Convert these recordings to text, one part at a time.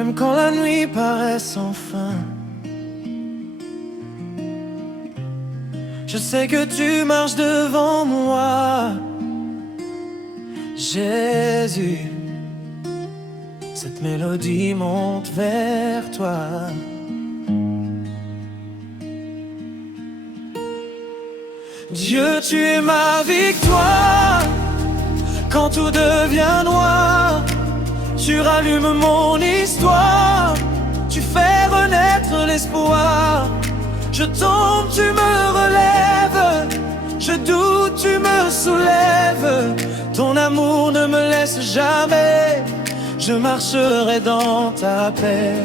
même quand la nuit paraît sans fin. Je sais que tu marches devant moi, Jésus. Cette mélodie monte vers toi. Dieu, tu es ma victoire. Quand tout devient noir, tu rallumes mon histoire. Tu fais renaître l'espoir. Je tombe, tu me relèves. Je doute, tu me soulèves. Ton amour ne me laisse jamais. Je marcherai dans ta paix.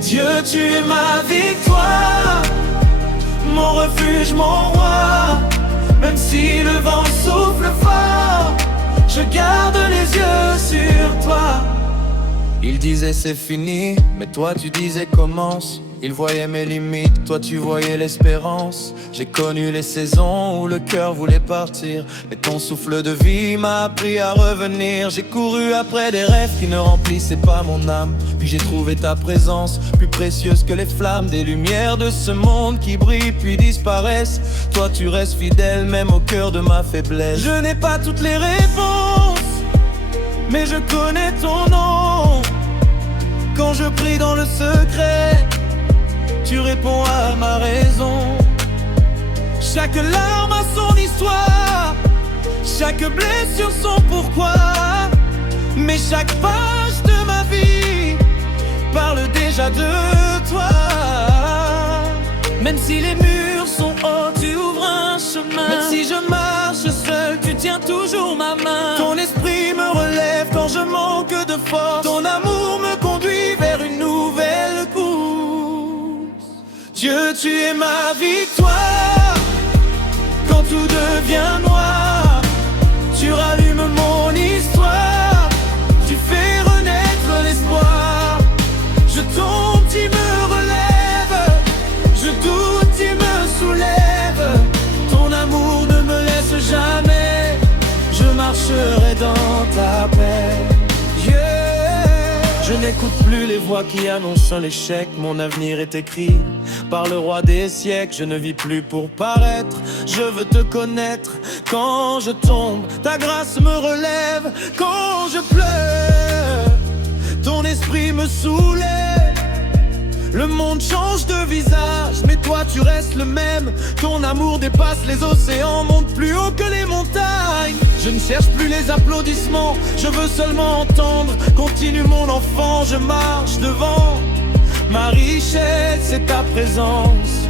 Dieu, tu es ma victoire, mon refuge, mon roi. Même si le vent souffle fort, je garde les yeux sur toi. Il disait c'est fini, mais toi tu disais commence. Il voyait mes limites, toi tu voyais l'espérance. J'ai connu les saisons où le cœur voulait partir, mais ton souffle de vie m'a appris à revenir. J'ai couru après des rêves qui ne remplissaient pas mon âme. Puis j'ai trouvé ta présence, plus précieuse que les flammes. Des lumières de ce monde qui brillent puis disparaissent. Toi tu restes fidèle même au cœur de ma faiblesse. Je n'ai pas toutes les réponses, mais je connais ton nom. Quand je prie dans le secret, tu réponds à ma raison. Chaque larme a son histoire, chaque blessure son pourquoi. Mais chaque page de ma vie parle déjà de toi. Même si les murs sont hauts, tu ouvres un chemin. Même si je marche seul, tu tiens toujours ma main. Ton esprit me relève quand je manque de force. Ton amour me conduit vers une nouvelle course. Dieu, tu es ma victoire. Quand tout devient noir, tu rallumes mon histoire. Tu fais renaître l'espoir. Je tombe, tu me relèves. Je doute, tu me soulèves. Ton amour ne me laisse jamais. Je marcherai dans ta paix. Je n'écoute plus les voix qui annoncent un échec. Mon avenir est écrit par le roi des siècles. Je ne vis plus pour paraître, je veux te connaître. Quand je tombe, ta grâce me relève. Quand je pleure, ton esprit me soulève. Le monde change de visage, mais toi tu restes le même. Ton amour dépasse les océans, monte plus haut que les montagnes. Je ne cherche plus les applaudissements, je veux seulement entendre. Continue mon enfant, je marche devant. Ma richesse c'est ta présence,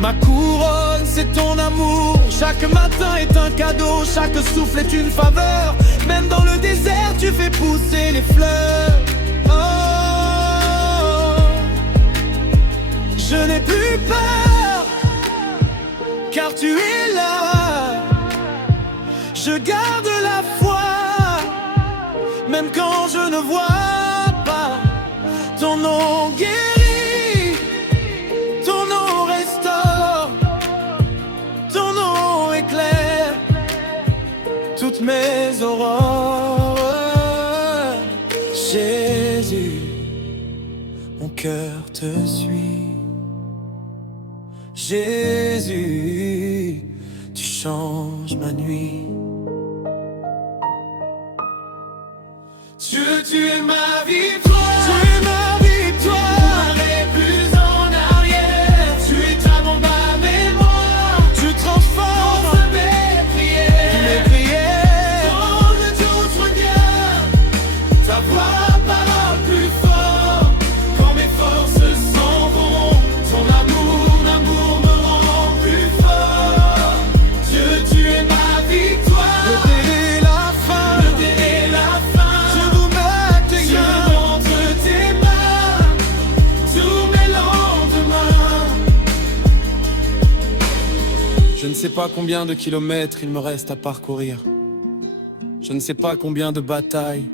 ma couronne c'est ton amour. Chaque matin est un cadeau, chaque souffle est une faveur. Même dans le désert tu fais pousser les fleurs. Je n'ai plus peur, car tu es là. Je garde la foi, même quand je ne vois pas. Ton nom guérit, ton nom restaure, ton nom éclaire toutes mes aurores. Jésus, mon cœur te suit. Jésus, tu changes ma nuit. Dieu, tu es ma victoire. Tu es ma victoire. Je n'arrive plus en arrière. Tu éteins mon bas mémoire. Tu transformes mes prières. Dans le doute regarde, ta voix parle plus fort. Quand mes forces s'en vont, ton amour me rend plus fort. Dieu, tu es ma victoire. Le délai, la fin. Le délai, la fin. Je vous mets entre tes mains tous mes lendemains. Je ne sais pas combien de kilomètres il me reste à parcourir. Je ne sais pas combien de batailles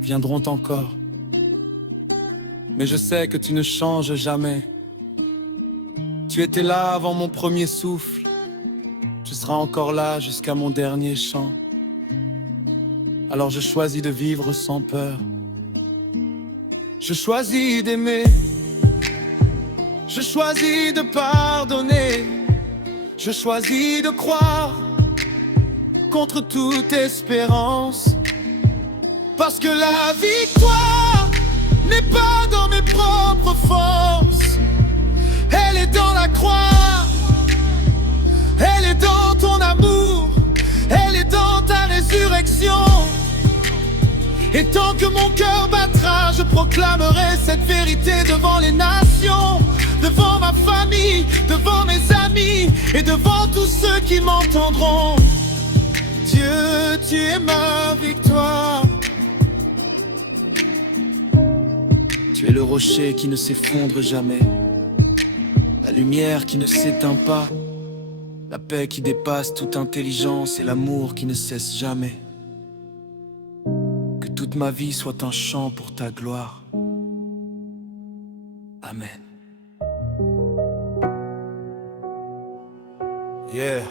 viendront encore. Mais je sais que tu ne changes jamais. Tu étais là avant mon premier souffle. Tu seras encore là jusqu'à mon dernier chant. Alors je choisis de vivre sans peur. Je choisis d'aimer, je choisis de pardonner, je choisis de croire contre toute espérance. Parce que la victoire n'est pas dans mes propres forces, elle est dans la croix, elle est dans ton amour, elle est dans ta résurrection. Et tant que mon cœur battra, je proclamerai cette vérité devant les nations, devant ma famille, devant mes amis et devant tous ceux qui m'entendront. Dieu, tu es ma victoire. Tu es le rocher qui ne s'effondre jamais, la lumière qui ne s'éteint pas, la paix qui dépasse toute intelligence et l'amour qui ne cesse jamais. Que toute ma vie soit un chant pour ta gloire. Amen. Yeah.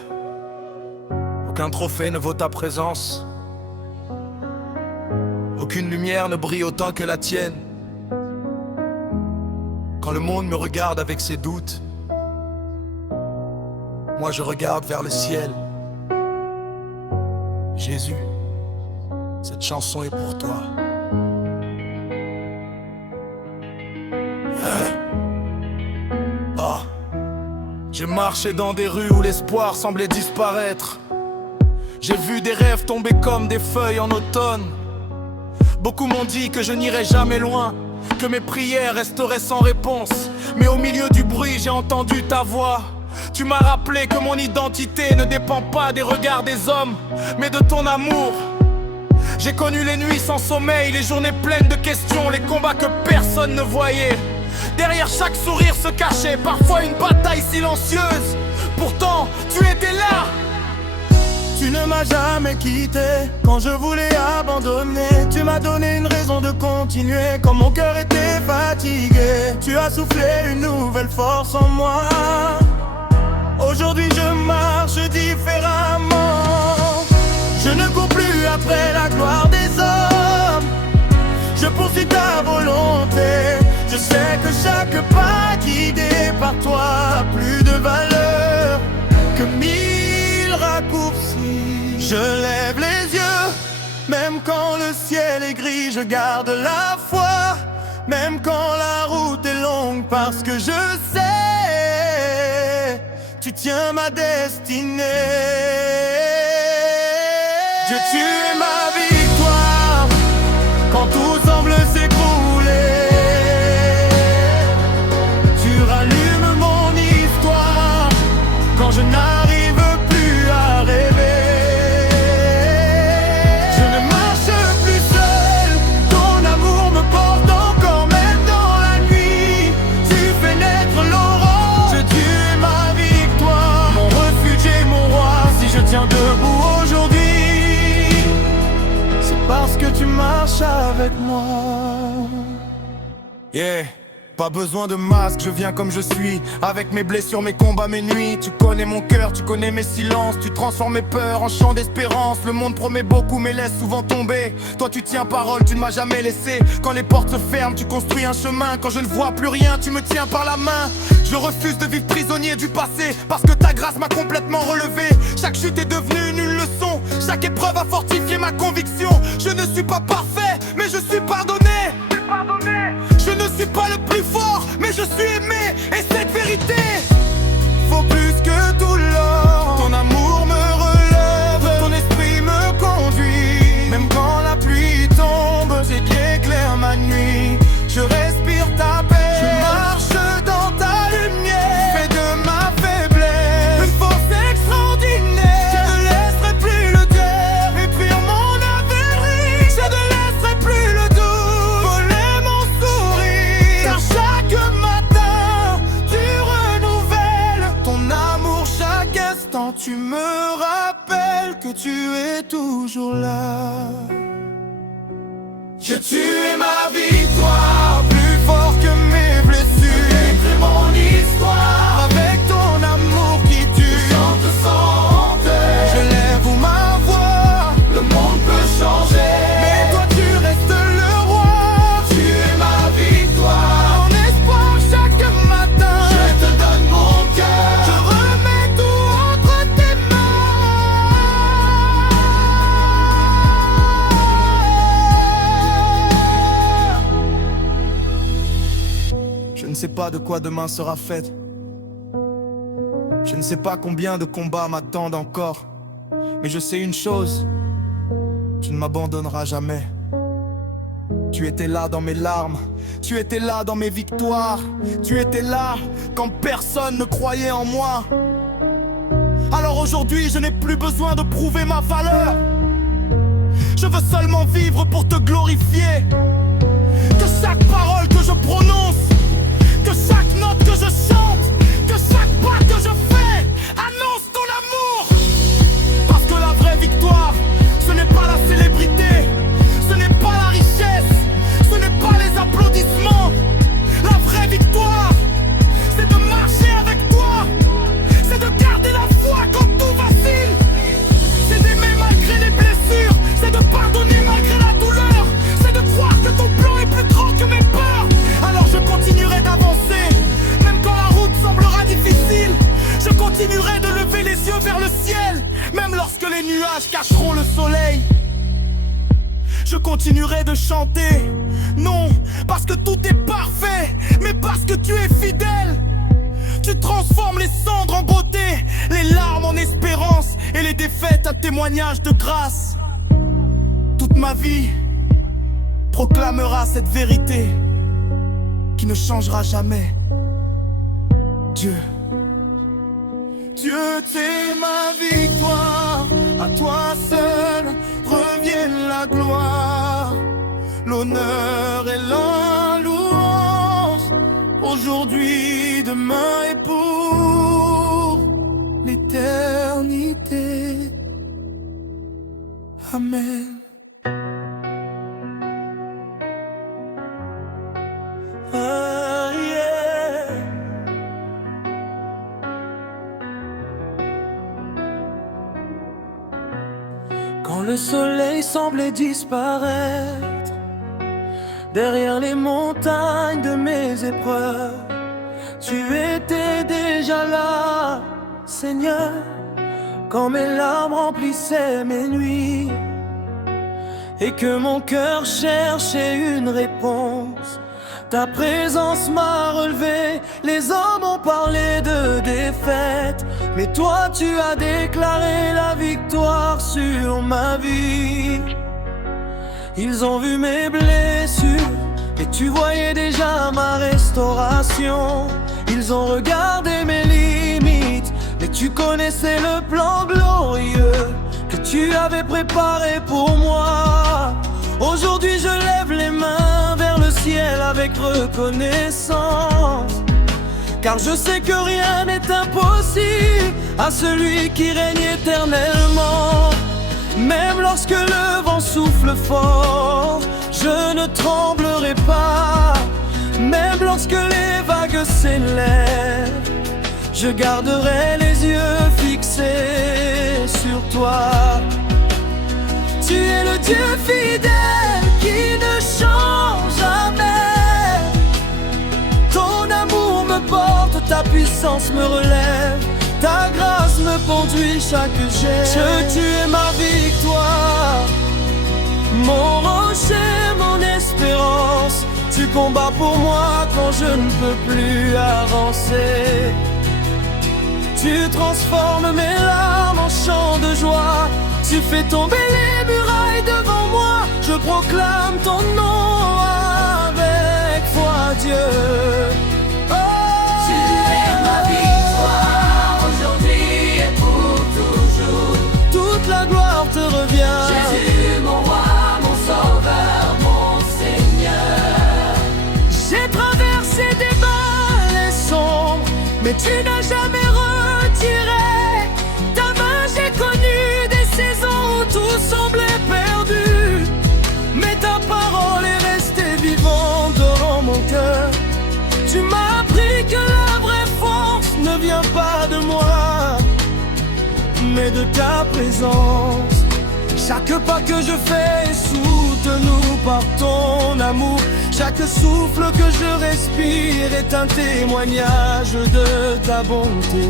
Aucun trophée ne vaut ta présence. Aucune lumière ne brille autant que la tienne. Quand le monde me regarde avec ses doutes, moi je regarde vers le ciel. Jésus, cette chanson est pour toi. Oh. J'ai marché dans des rues où l'espoir semblait disparaître. J'ai vu des rêves tomber comme des feuilles en automne. Beaucoup m'ont dit que je n'irais jamais loin, que mes prières resteraient sans réponse. Mais au milieu du bruit, j'ai entendu ta voix. Tu m'as rappelé que mon identité ne dépend pas des regards des hommes, mais de ton amour. J'ai connu les nuits sans sommeil, les journées pleines de questions, les combats que personne ne voyait. Derrière chaque sourire se cachait parfois une bataille silencieuse. Pourtant, tu étais là. Tu ne m'as jamais quitté quand je voulais abandonner. Tu m'as donné une raison de continuer quand mon cœur était fatigué. Tu as soufflé une nouvelle force en moi. Aujourd'hui je marche différemment. Je ne cours plus après la gloire des hommes. Je poursuis ta volonté. Je sais que chaque pas guidé par toi a plus de valeur que 1000 raccourcis. Je lève les yeux, même quand le ciel est gris, je garde la foi. Même quand la route est longue, parce que je sais, tu tiens ma destinée. Dieu, tu es ma victoire quand tout semble s'écrouler. Tu rallumes mon histoire quand je n'arrive plus à rêver. Je ne marche plus seul, ton amour me porte encore même dans la nuit. Tu fais naître l'aurore. Dieu, tu es ma victoire, mon refuge et mon roi. Si je tiens debout aujourd'hui, parce que tu marches avec moi. Yeah. Pas besoin de masque, je viens comme je suis. Avec mes blessures, mes combats, mes nuits. Tu connais mon cœur, tu connais mes silences. Tu transformes mes peurs en chants d'espérance. Le monde promet beaucoup mais laisse souvent tomber. Toi tu tiens parole, tu ne m'as jamais laissé. Quand les portes se ferment, tu construis un chemin. Quand je ne vois plus rien, tu me tiens par la main. Je refuse de vivre prisonnier du passé, parce que ta grâce m'a complètement relevé. Chaque chute est devenue une leçon. Chaque épreuve a fortifié ma conviction. Je ne suis pas parfait, mais je suis pardonné. Je ne suis pas le plus fort, mais je suis aimé. Et cette vérité vaut plus que tout l'or. Ton amour me relève, ton esprit me conduit. Même quand la pluie tombe, c'est qui éclaire ma nuit. Je respire ta paix, je marche dans ta lumière. Fais de ma faiblesse une force extraordinaire. Je ne laisserai plus le terre écrire mon avenir. Je ne laisserai plus le doute voler mon sourire. Car chaque matin tu renouvelles ton amour. Chaque instant tu me rappelles que tu es toujours là. Que tu es ma victoire, plus fort que mes blessures. Écris mon histoire avec ton amour qui tue. Je chante sans honte, je lève ma voix. Le monde peut changer, mais toi tu restes le roi. Tu es ma ne sais pas de quoi demain sera fait. Je ne sais pas combien de combats m'attendent encore. Mais je sais une chose, tu ne m'abandonneras jamais. Tu étais là dans mes larmes, tu étais là dans mes victoires. Tu étais là quand personne ne croyait en moi. Alors aujourd'hui je n'ai plus besoin de prouver ma valeur. Je veux seulement vivre pour te glorifier. Que chaque parole que je prononce, que chaque note que je chante, que chaque pas que je fais annonce ton amour. Parce que la vraie victoire, ce n'est pas la célébrité, ce n'est pas la richesse, ce n'est pas les applaudissements. La vraie victoire, c'est de marcher avec toi, c'est de garder la foi quand tout vacille, c'est d'aimer malgré les blessures, c'est de pardonner malgré la douleur, c'est de croire que ton plan est plus grand que mes peurs. Alors je continuerai d'avancer, même quand la route semblera difficile. Je continuerai de lever les yeux vers le ciel, même lorsque les nuages cacheront le soleil. Je continuerai de chanter, non parce que tout est parfait, mais parce que tu es fidèle. Tu transformes les cendres en beauté, les larmes en espérance et les défaites en témoignage de grâce. Toute ma vie proclamera cette vérité qui ne changera jamais. Dieu, t'es ma victoire, à toi seul revienne la gloire, l'honneur et la louange, aujourd'hui, demain et pour l'éternité. Amen. Quand le soleil semblait disparaître derrière les montagnes de mes épreuves, tu étais déjà là, Seigneur. Quand mes larmes remplissaient mes nuits et que mon cœur cherchait une réponse, ta présence m'a relevé. Les hommes ont parlé de défaite, mais toi tu as déclaré la victoire sur ma vie. Ils ont vu mes blessures et tu voyais déjà ma restauration. Ils ont regardé mes limites, mais tu connaissais le plan glorieux que tu avais préparé pour moi. Aujourd'hui je lève les mains vers le ciel avec reconnaissance, car je sais que rien n'est impossible à celui qui règne éternellement. Même lorsque le vent souffle fort, je ne tremblerai pas. Même lorsque les vagues s'élèvent, je garderai les yeux fixés sur toi. Tu es le Dieu fidèle qui ne change jamais. Ton amour me porte, ta puissance me relève, ta grâce me conduit chaque jet. Tu es ma victoire, mon rocher, mon espérance. Tu combats pour moi quand je ne peux plus avancer. Tu transformes mes larmes en chants de joie. Tu fais tomber les murailles devant moi. Je proclame ton nom avec foi, Dieu. Oh, tu es ma victoire, aujourd'hui et pour toujours. Toute la gloire te revient. Jésus, mon roi, mon sauveur, mon Seigneur. J'ai traversé des vallées sombres, mais tu n'as jamais retiré ta main. J'ai connu des saisons où tout semblait perdu, mais ta parole est restée vivante dans mon cœur. Tu m'as appris que la vraie force ne vient pas de moi, mais de ta présence. Chaque pas que je fais est soutenu par ton amour. Chaque souffle que je respire est un témoignage de ta bonté.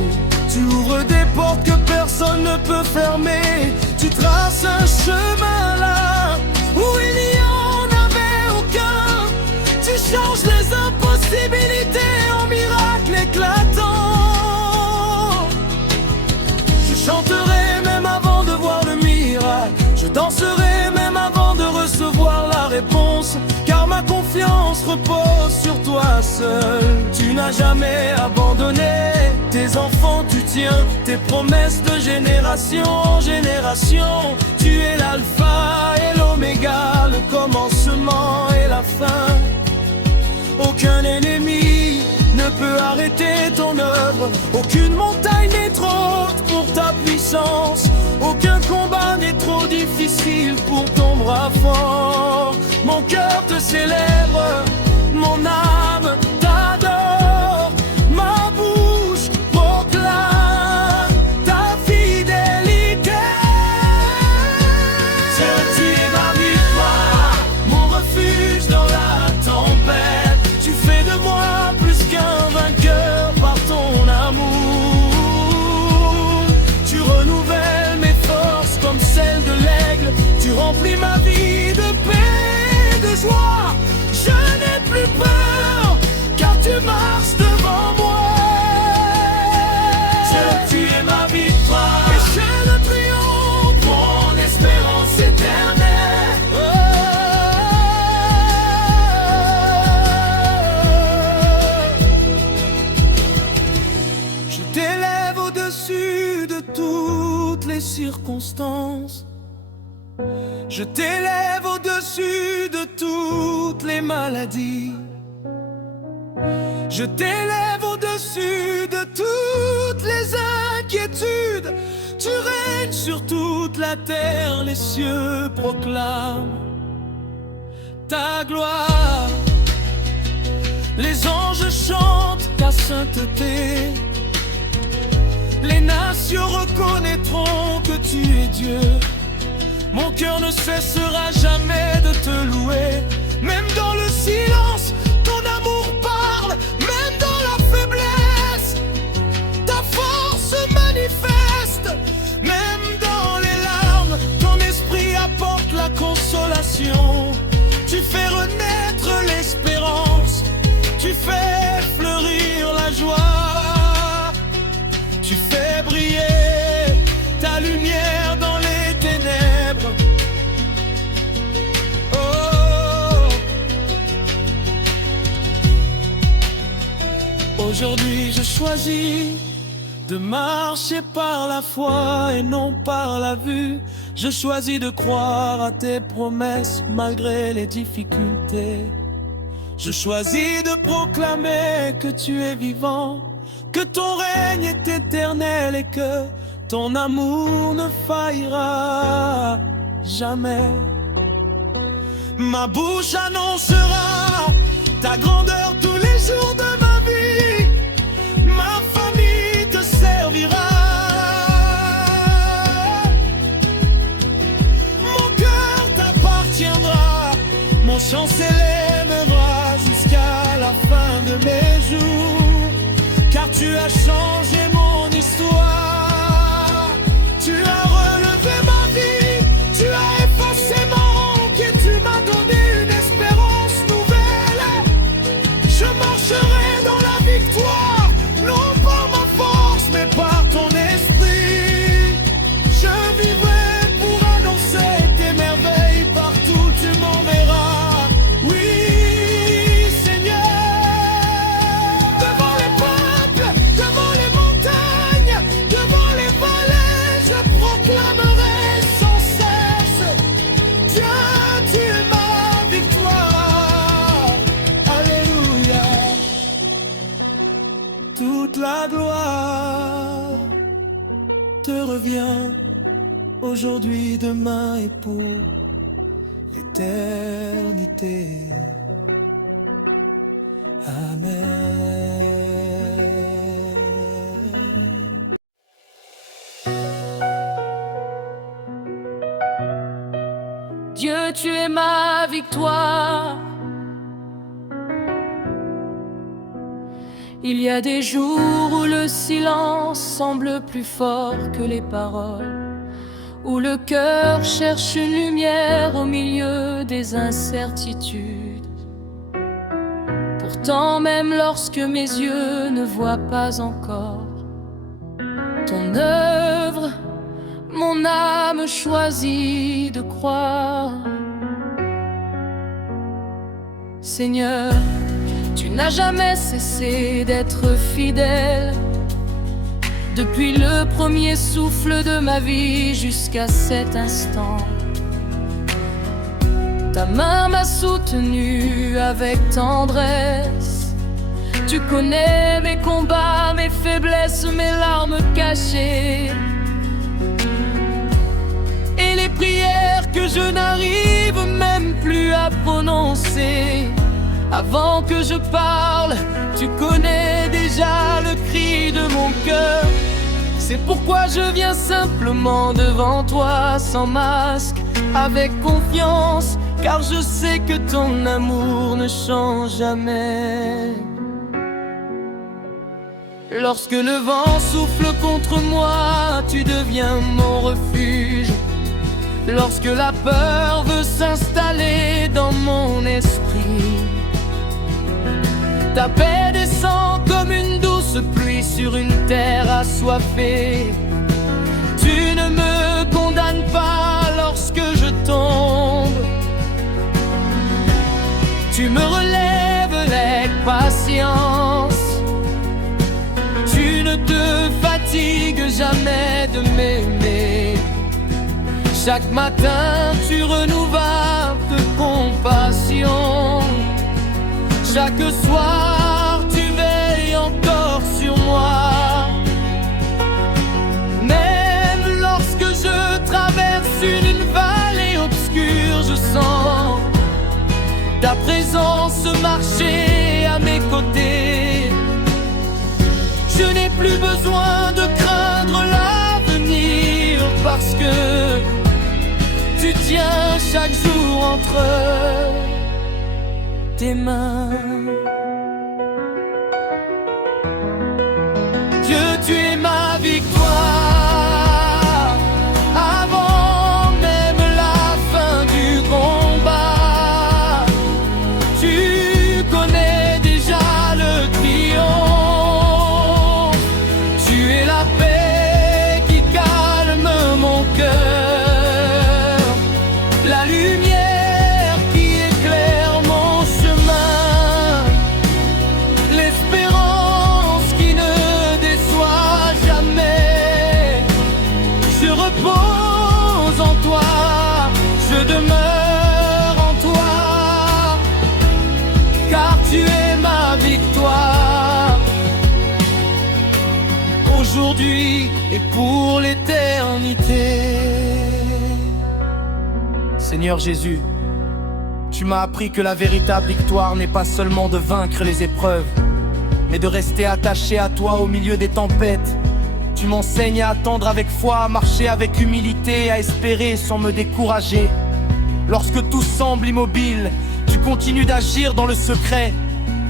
Tu ouvres des portes que personne ne peut fermer. Tu traces un chemin là où il n'y en avait aucun. Tu changes les impossibilités confiance repose sur toi seul. Tu n'as jamais abandonné tes enfants, tu tiens tes promesses de génération en génération. Tu es l'alpha et l'oméga, le commencement et la fin. Aucun ennemi ne peut arrêter ton œuvre. Aucune montagne n'est trop haute pour ta puissance. Aucun combat n'est trop difficile pour ton bras fort. Mon cœur te célèbre, mon âme t'adore. Ma bouche proclame ta fidélité. Tu es ma victoire, mon refuge dans la tempête. Tu fais de moi plus qu'un vainqueur par ton amour. Tu renouvelles mes forces comme celles de l'aigle. Tu remplis ma vie de paix et de joie. Je n'ai plus peur, car tu marches devant moi. Tu es ma victoire, et je ne triomphe, mon espérance éternelle. Je t'élève au-dessus de toutes les circonstances. Je t'élève au-dessus de toutes les maladies. Je t'élève au-dessus de toutes les inquiétudes. Tu règnes sur toute la terre, les cieux proclament ta gloire. Les anges chantent ta sainteté. Les nations reconnaîtront que tu es Dieu. Mon cœur ne cessera jamais de te louer. Même dans le silence, ton amour parle. Même dans la faiblesse, ta force se manifeste. Même dans les larmes, ton esprit apporte la consolation. Tu fais renaître l'espérance. Tu fais fleurir la joie. Tu fais briller ta lumière dans les ténèbres. Oh. Aujourd'hui je choisis de marcher par la foi et non par la vue. Je choisis de croire à tes promesses malgré les difficultés. Je choisis de proclamer que tu es vivant, que ton règne est éternel et que ton amour ne faillira jamais. Ma bouche annoncera ta grandeur tous les jours de ma vie. Ma famille te servira. Mon cœur t'appartiendra. Mon chant s'élèvera jusqu'à la fin de mes jours. Car tu as changé mon histoire. Tu as relevé ma vie. Tu as effacé ma honte et tu m'as donné une espérance nouvelle. Je marcherai dans la victoire, non par ma force mais par ton esprit. Je vivrai pour annoncer tes merveilles partout, tu m'enverras. Oui, Seigneur. Devant les peuples, devant les montagnes, devant les vallées, je proclamerai sans cesse: Dieu, tu es ma victoire. Alléluia. Toute la gloire te revient aujourd'hui, demain et pour l'éternité. Amen. Dieu, tu es ma victoire. Il y a des jours où le silence semble plus fort que les paroles, où le cœur cherche une lumière au milieu des incertitudes. Pourtant, même lorsque mes yeux ne voient pas encore ton œuvre, mon âme choisit de croire. Seigneur, tu n'as jamais cessé d'être fidèle. Depuis le premier souffle de ma vie jusqu'à cet instant, ta main m'a soutenu avec tendresse. Tu connais mes combats, mes faiblesses, mes larmes cachées, et les prières que je n'arrive même plus à prononcer. Avant que je parle, tu connais déjà le cri de mon cœur. C'est pourquoi je viens simplement devant toi, sans masque, avec confiance, car je sais que ton amour ne change jamais. Lorsque le vent souffle contre moi, tu deviens mon refuge. Lorsque la peur veut s'installer dans mon esprit, ta paix descend comme une douce pluie sur une terre assoiffée. Tu ne me condamnes pas lorsque je tombe. Tu me relèves avec patience. Tu ne te fatigues jamais de m'aimer. Chaque matin tu renouvelles de compassion. Chaque soir tu veilles encore sur moi. Même lorsque je traverse une vallée obscure, je sens ta présence marcher à mes côtés. Je n'ai plus besoin de craindre l'avenir, parce que tu tiens chaque jour entre tes mains. Dieu, tu es ma victoire. Avant même la fin du combat, tu connais déjà le triomphe. Tu es la paix qui calme mon cœur, la lumière qui éclaire mon chemin, l'espérance qui ne déçoit jamais. Je repose en toi, je demeure en toi, car tu es ma victoire, aujourd'hui et pour l'éternité. Seigneur Jésus, tu m'as appris que la véritable victoire n'est pas seulement de vaincre les épreuves, mais de rester attaché à toi au milieu des tempêtes. Tu m'enseignes à attendre avec foi, à marcher avec humilité, à espérer sans me décourager. Lorsque tout semble immobile, tu continues d'agir dans le secret.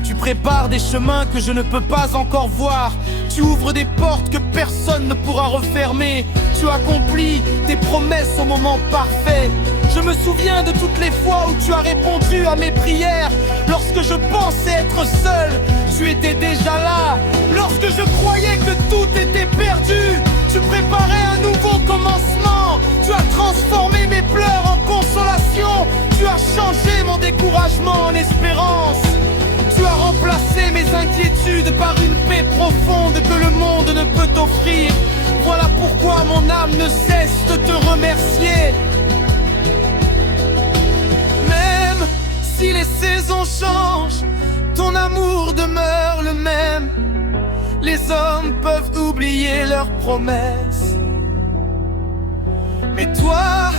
Tu prépares des chemins que je ne peux pas encore voir. Tu ouvres des portes que personne ne pourra refermer. Tu accomplis tes promesses au moment parfait. Je me souviens de toutes les fois où tu as répondu à mes prières. Lorsque je pensais être seul, tu étais déjà là. Lorsque je croyais que tout était perdu, tu préparais un nouveau commencement. Tu as transformé mes pleurs en consolation. Tu as changé mon découragement en espérance. Tu as remplacé mes inquiétudes par une paix profonde que le monde ne peut t'offrir. Voilà pourquoi mon âme ne cesse de te remercier. Même si les saisons changent, ton amour demeure le même. Les hommes peuvent oublier leurs promesses, mais toi,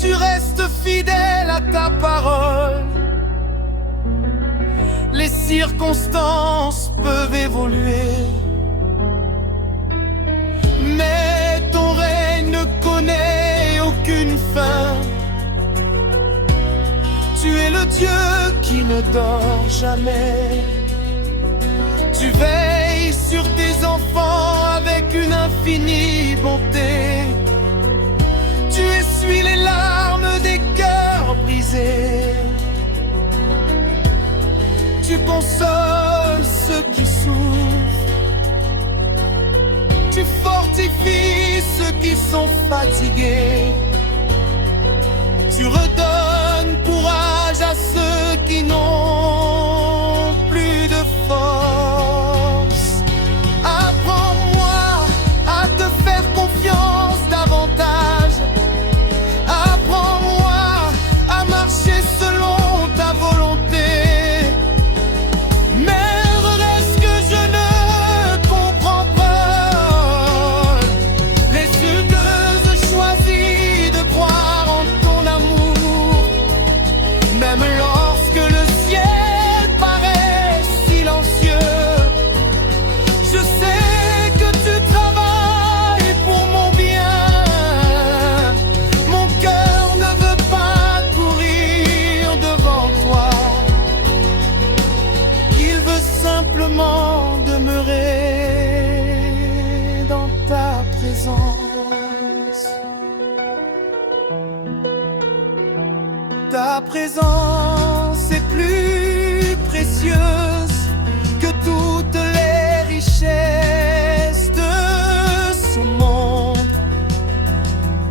tu restes fidèle à ta parole. Les circonstances peuvent évoluer, mais ton règne ne connaît aucune fin. Tu es le Dieu qui ne dort jamais. Tu veilles sur tes enfants avec une infinie bonté. Tu essuies les larmes des cœurs brisés. Tu consoles ceux qui souffrent. Tu fortifies ceux qui sont fatigués. Tu redonnes courage à ceux qui n'ont comment demeurer dans ta présence. Ta présence est plus précieuse que toutes les richesses de ce monde.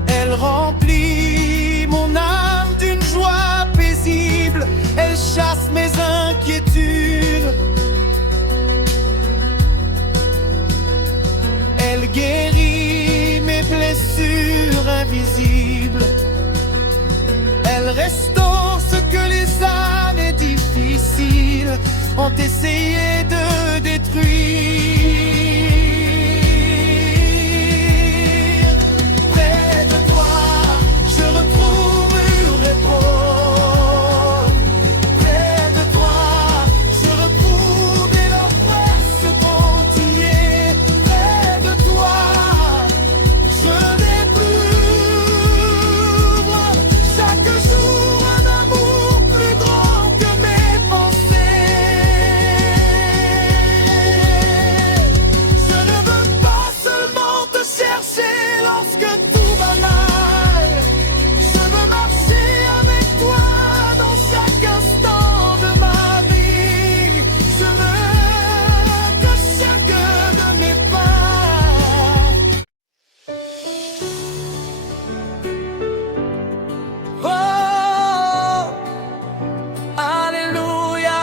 Elle remplit mon âme d'une joie paisible. Elle chasse mes inquiétudes. Elle guérit mes blessures invisibles. Elle restaure ce que les années difficiles ont essayé de détruire. Près de toi, je retrouve une réponse. Près de toi, je retrouve de l'oppresse continuer. Près de toi, je découvre chaque jour un amour plus grand que mes pensées. Je ne veux pas seulement te chercher lorsque tout va mal. Je veux marcher avec toi dans chaque instant de ma vie. Je veux que chaque de mes pas. Oh, Alléluia.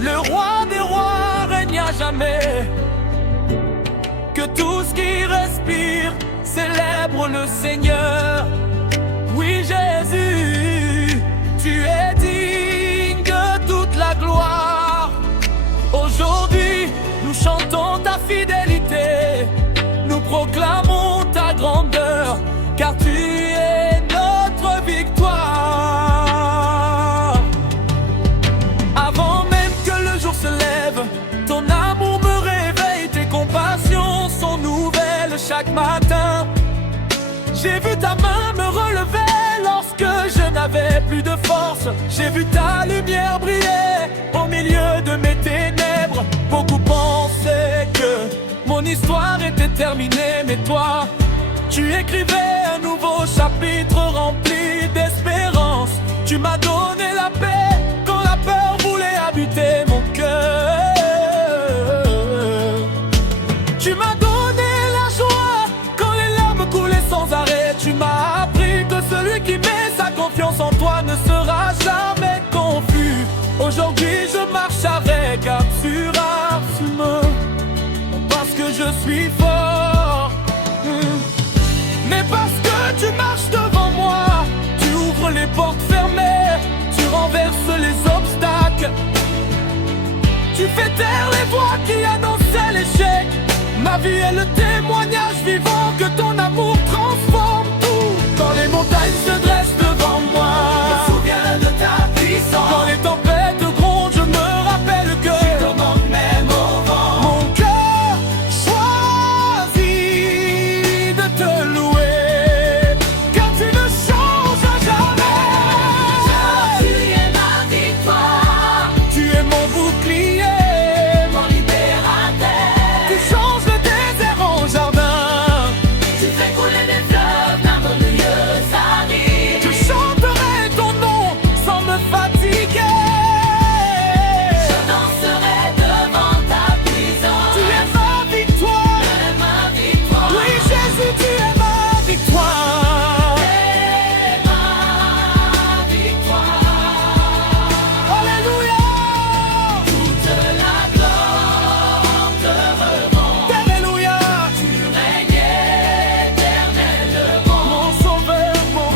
Le roi des rois règne à jamais. Que tout ce qui respire célèbre le Seigneur. Oui, Jésus, tu es digne de toute la gloire. Aujourd'hui, nous chantons ta fidélité. Nous proclamons ta grandeur, car tu es notre victoire. Avant même que le jour se lève, ton amour me réveille. Tes compassions sont nouvelles chaque matin. J'ai vu ta main me relever lorsque je n'avais plus de force. J'ai vu ta lumière briller au milieu de mes ténèbres. Beaucoup pensaient que mon histoire était terminée, mais toi, tu écrivais un nouveau chapitre rempli d'espérance. Tu m'as donné la paix quand la peur voulait habiter mon cœur. Tu m'as donné la joie quand les larmes coulaient sans arrêt. Tu m'as appris que celui qui met sa confiance en toi ne sera jamais confus. Aujourd'hui je marche avec assurance, parce que je suis fort. Mais parce que tu marches devant moi, tu ouvres les portes fermées, tu renverses les obstacles. Tu fais taire les voix qui annonçaient l'échec. Ma vie est le témoignage vivant que ton amour transforme tout. Quand les montagnes se dressent devant moi, je me souviens de ta puissance. Quand les tempêtes grondent, je me rappelle que tu commandes même au vent. Mon cœur choisit de te louer, car tu ne changes jamais. Tu es ma victoire, tu es mon bouclier, mon libérateur. Tu changes le désert en jardin, tu fais couler des fleuves d'harmonieuses rive. Je chanterai ton nom sans me fatiguer. Je danserai devant ta puissance. Tu es ma victoire, oui Jésus, tu es ma victoire. Tu es ma victoire. Alléluia. Toute la gloire te remonte. Alléluia. Tu règnes éternellement. Mon sauveur, mon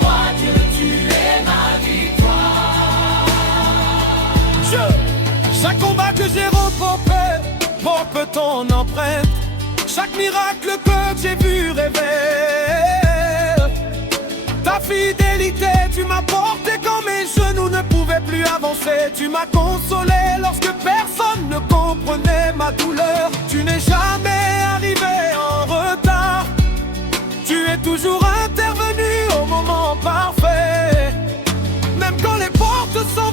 roi Dieu, tu es ma victoire. Chaque combat que j'ai remporté porte ton empreinte. Chaque miracle que j'ai vu rêver, ta fidélité, tu m'as porté quand mes genoux ne pouvaient plus avancer. Tu m'as consolé lorsque personne ne comprenait ma douleur. Tu n'es jamais arrivé en retard. Tu es toujours intervenu au moment parfait. Même quand les portes sont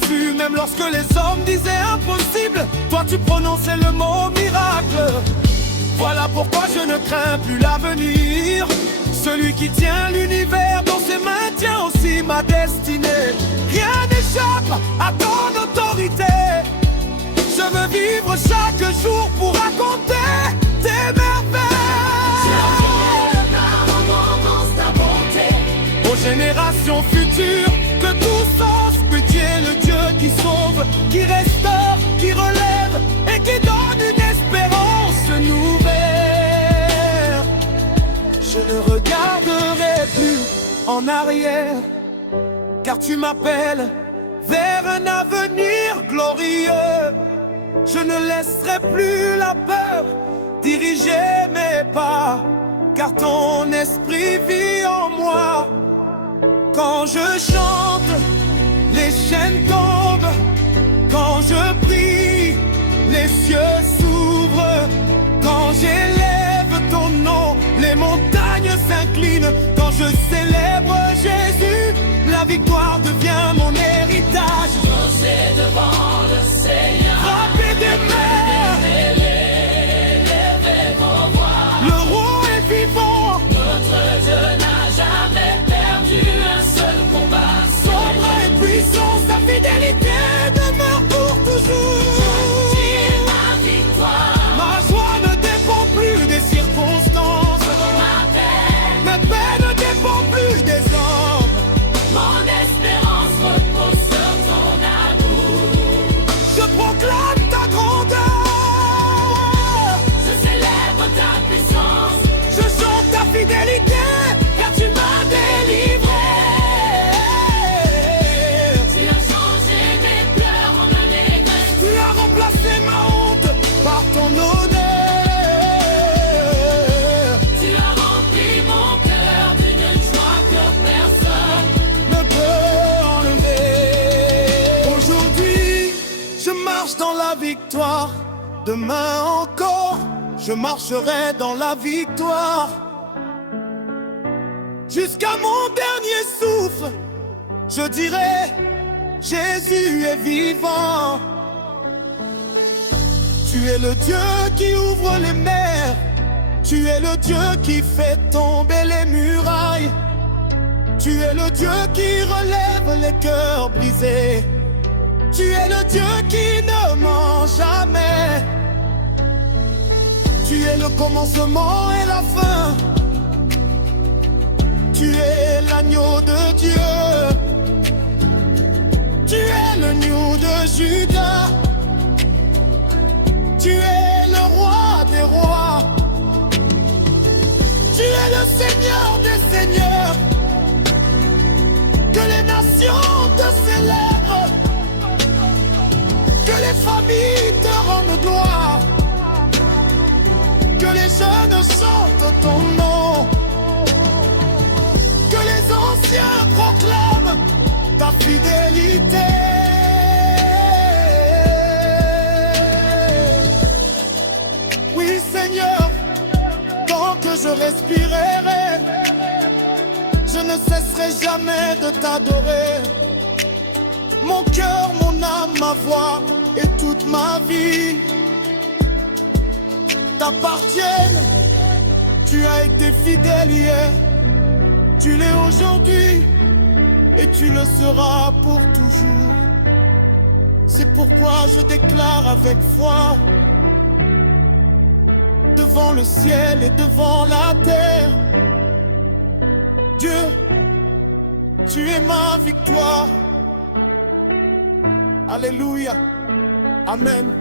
l'issue, même lorsque les hommes disaient impossible. Toi tu prononçais le mot miracle. Voilà pourquoi je ne crains plus l'avenir. Celui qui tient l'univers dans ses mains tient aussi ma destinée. Rien n'échappe à ton autorité. Je veux vivre chaque jour pour raconter tes merveilles. Aux générations futures, que tout sens que tu es le Dieu qui sauve, qui restaure, qui relève et qui donne une espérance nouvelle. Je ne regarderai plus en arrière, car tu m'appelles vers un avenir glorieux. Je ne laisserai plus la peur diriger mes pas, car ton esprit vit en moi. Quand je chante, les chaînes tombent. Quand je prie, les cieux s'ouvrent. Quand j'élève ton nom, les montagnes s'inclinent. Quand je célèbre Jésus, la victoire devient mon héritage. Je sais devant le Seigneur, Frapper des mers, élever vos voix. le roi est vivant. Notre Dieu n'a jamais perdu un seul combat. Son bras est puissant, sa fidélité demeure pour toujours. Tu es ma victoire, Ma joie ne dépend plus des circonstances. Mes peines ne dépendent plus des hommes. mon espérance repose sur ton amour. Je proclame ta grandeur. Je célèbre ta puissance, Je chante ta fidélité. car tu m'as délivré. Tu as changé mes pleurs en allégresse. Tu as remplacé ma honte par ton honneur. Tu as rempli mon cœur d'une joie que personne. Ne peut enlever. Aujourd'hui, je marche dans la victoire. Demain encore, je marcherai dans la victoire. Jusqu'à mon dernier souffle, je dirai, Jésus est vivant. Tu es le Dieu qui ouvre les mers. Tu es le Dieu qui fait tomber les murailles. Tu es le Dieu qui relève les cœurs brisés. Tu es le Dieu qui ne ment jamais. Tu es le commencement et la fin. Tu es l'agneau de Dieu. Tu es le new de Judas. Tu es le roi des rois. Tu es le Seigneur des seigneurs. Que les nations te célèbrent. Que les familles te rendent gloire. Que les jeunes chantent ton nom. Que les anciens proclament ta fidélité. Oui Seigneur, tant que je respirerai, je ne cesserai jamais de t'adorer. Mon cœur, mon âme, ma voix et toute ma vie t'appartiennent. Tu as été fidèle hier, tu l'es aujourd'hui et tu le seras pour toujours. C'est pourquoi je déclare avec foi, devant le ciel et devant la terre, Dieu, tu es ma victoire. Alléluia, Amen.